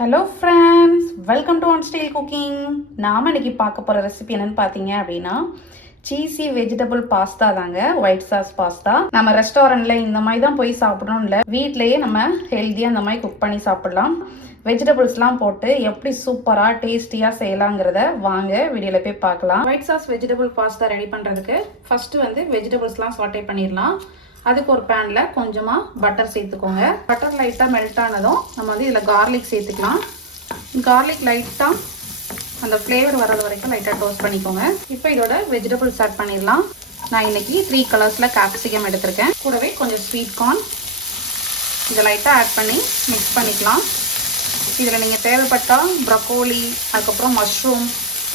Hello friends, welcome to one style cooking. நாம் இன்றைக்கி பார்க்க போகிற ரெசிபி என்னென்னு பார்த்தீங்க அப்படின்னா சீஸி வெஜிடபிள் பாஸ்தா தாங்க. White sauce pasta. நம்ம ரெஸ்டாரண்ட்டில் இந்த மாதிரி தான் போய் சாப்பிடணும் இல்லை, வீட்டிலையே நம்ம ஹெல்த்தியாக இந்த மாதிரி குக் பண்ணி சாப்பிடலாம். வெஜிடபிள்ஸ்லாம் போட்டு எப்படி சூப்பராக டேஸ்டியாக செய்யலாங்கிறத வாங்க வீடியோவில் போய் பார்க்கலாம். White sauce vegetable pasta ready பண்ணுறதுக்கு ஃபஸ்ட்டு வந்து வெஜிடபிள்ஸ்லாம் சாட்டே பண்ணிடலாம். அதுக்கு ஒரு பேனில் கொஞ்சமாக பட்டர் சேர்த்துக்கோங்க. பட்டர் லைட்டாக மெல்ட் ஆனதும் நம்ம வந்து இதில் கார்லிக் சேர்த்துக்கலாம். கார்லிக் லைட்டாக அந்த ஃப்ளேவர் வர்றது வரைக்கும் லைட்டாக டோஸ்ட் பண்ணிக்கோங்க. இப்போ இதோட வெஜிடபிள்ஸ் ஆட் பண்ணிடலாம். நான் இன்றைக்கி 3 கலர்ஸில் கேப்சிகம் எடுத்திருக்கேன். கூடவே கொஞ்சம் ஸ்வீட் கார்ன் இதை லைட்டாக ஆட் பண்ணி மிக்ஸ் பண்ணிக்கலாம். இதில் நீங்கள் தேவைப்பட்டால் ப்ரக்கோலி, அதுக்கப்புறம் மஷ்ரூம்,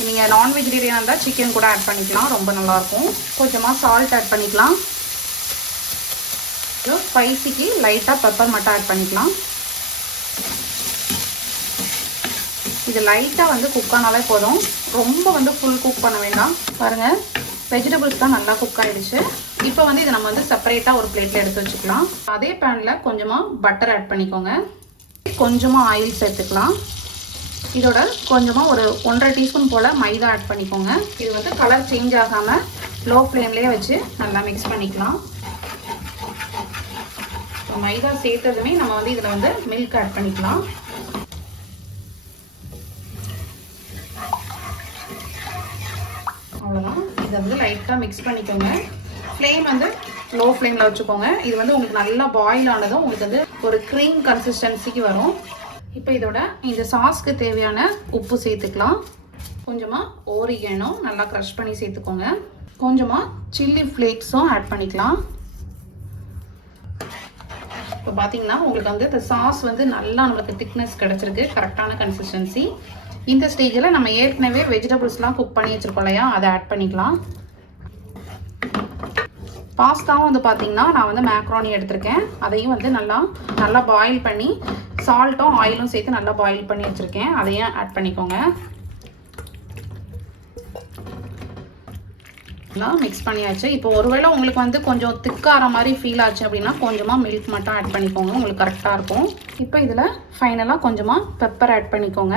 நீங்கள் நான் வெஜிடேரியனாக இருந்தால் சிக்கன் கூட ஆட் பண்ணிக்கலாம், ரொம்ப நல்லாயிருக்கும். கொஞ்சமாக சால்ட் ஆட் பண்ணிக்கலாம். ஸ்பைசிக்கு லைட்டாக பெப்பர் மட்டும் ஆட் பண்ணிக்கலாம். இது லைட்டாக வந்து குக் ஆனாலே போதும், ரொம்ப வந்து ஃபுல் குக் பண்ண வேண்டாம். பாருங்கள், வெஜிடபிள்ஸ் தான் நல்லா குக் ஆகிடுச்சு. இப்போ வந்து இதை நம்ம வந்து செப்பரேட்டாக ஒரு பிளேட்டில் எடுத்து வச்சுக்கலாம். அதே பேனில் கொஞ்சமாக பட்டர் ஆட் பண்ணிக்கோங்க. கொஞ்சமாக ஆயில் சேர்த்துக்கலாம். இதோட கொஞ்சமாக ஒரு 1.5 டீஸ்பூன் போல் மைதா ஆட் பண்ணிக்கோங்க. இது வந்து கலர் சேஞ்ச் ஆகாமல் லோ ஃப்ளேம்லேயே வச்சு நல்லா மிக்ஸ் பண்ணிக்கலாம். மைதா சேர்த்ததுமே நம்ம வந்து இதில் வந்து மில்க் ஆட் பண்ணிக்கலாம். அவ்வளோதான். இதை வந்து லைட்டாக மிக்ஸ் பண்ணிக்கோங்க. ஃப்ளேம் வந்து லோ ஃப்ளேமில் வச்சுக்கோங்க. இது வந்து உங்களுக்கு நல்லா பாயில் ஆனதும் உங்களுக்கு வந்து ஒரு க்ரீம் கன்சிஸ்டன்சிக்கு வரும். இப்போ இதோட இந்த சாஸ்க்கு தேவையான உப்பு சேர்த்துக்கலாம். கொஞ்சமாக ஓரிகேனோ நல்லா க்ரஷ் பண்ணி சேர்த்துக்கோங்க. கொஞ்சமாக சில்லி ஃப்ளேக்ஸும் ஆட் பண்ணிக்கலாம். இப்போ பார்த்தீங்கன்னா உங்களுக்கு வந்து இந்த சாஸ் வந்து நல்லா நம்மளுக்கு திக்னஸ் கிடச்சிருக்கு, கரெக்டான கன்சிஸ்டன்சி. இந்த ஸ்டேஜில் நம்ம ஏற்கனவே வெஜிடபிள்ஸ்லாம் குக் பண்ணி வச்சுருக்கோம் இல்லையா, அதை ஆட் பண்ணிக்கலாம். பாஸ்தாவும் வந்து பார்த்தீங்கன்னா நான் வந்து மேக்ரோனி எடுத்திருக்கேன். அதையும் வந்து நல்லா பாயில் பண்ணி சால்ட்டும் ஆயிலும் சேர்த்து நல்லா பாயில் பண்ணி வச்சுருக்கேன். அதையும் ஆட் பண்ணிக்கோங்க. மிக்ஸ் பண்ணியாச்சு. இப்போ ஒருவேளை உங்களுக்கு வந்து கொஞ்சம் திக்கார மாதிரி ஃபீல் ஆச்சு அப்படின்னா கொஞ்சமாக மில்க் மட்டும் ஆட் பண்ணிக்கோங்க, உங்களுக்கு கரெக்டாக இருக்கும். இப்போ இதில் ஃபைனலாக கொஞ்சமாக பெப்பர் ஆட் பண்ணிக்கோங்க.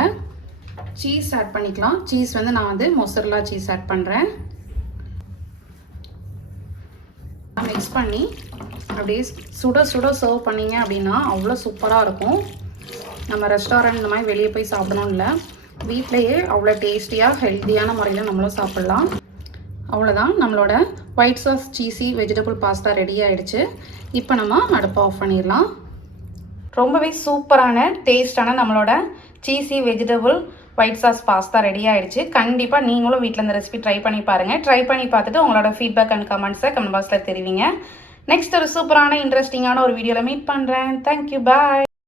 சீஸ் ஆட் பண்ணிக்கலாம். சீஸ் வந்து நான் வந்து மொசரல்லா சீஸ் ஆட் பண்ணுறேன். மிக்ஸ் பண்ணி அப்படியே சுட சுட சர்வ் பண்ணிங்க அப்படின்னா அவ்வளோ சூப்பராக இருக்கும். நம்ம ரெஸ்டாரண்ட் இந்த மாதிரி வெளியே போய் சாப்பிடணும் இல்லை, வீட்டிலையே அவ்வளோ டேஸ்டியாக ஹெல்த்தியான முறையில் நம்மளும் சாப்பிட்லாம். அவ்வளோதான், நம்மளோட white sauce cheesy vegetable pasta ready ஆகிடுச்சு. இப்போ நம்ம அடுப்பை ஆஃப் பண்ணிடலாம். ரொம்பவே சூப்பரான டேஸ்டான நம்மளோட cheesy vegetable white sauce pasta ready ஆகிடுச்சு. கண்டிப்பாக நீங்களும் வீட்டில் இந்த ரெசிபி ட்ரை பண்ணி பாருங்கள். ட்ரை பண்ணி பார்த்துட்டு உங்களோட ஃபீட்பேக் அண்ட் கமெண்ட்ஸை கமெண்ட் பாக்ஸில் தெரிவிங்க. நெக்ஸ்ட் ஒரு சூப்பரான இன்ட்ரெஸ்டிங்கான ஒரு வீடியோவில் மீட் பண்ணுறேன். தேங்க்யூ, பாய்.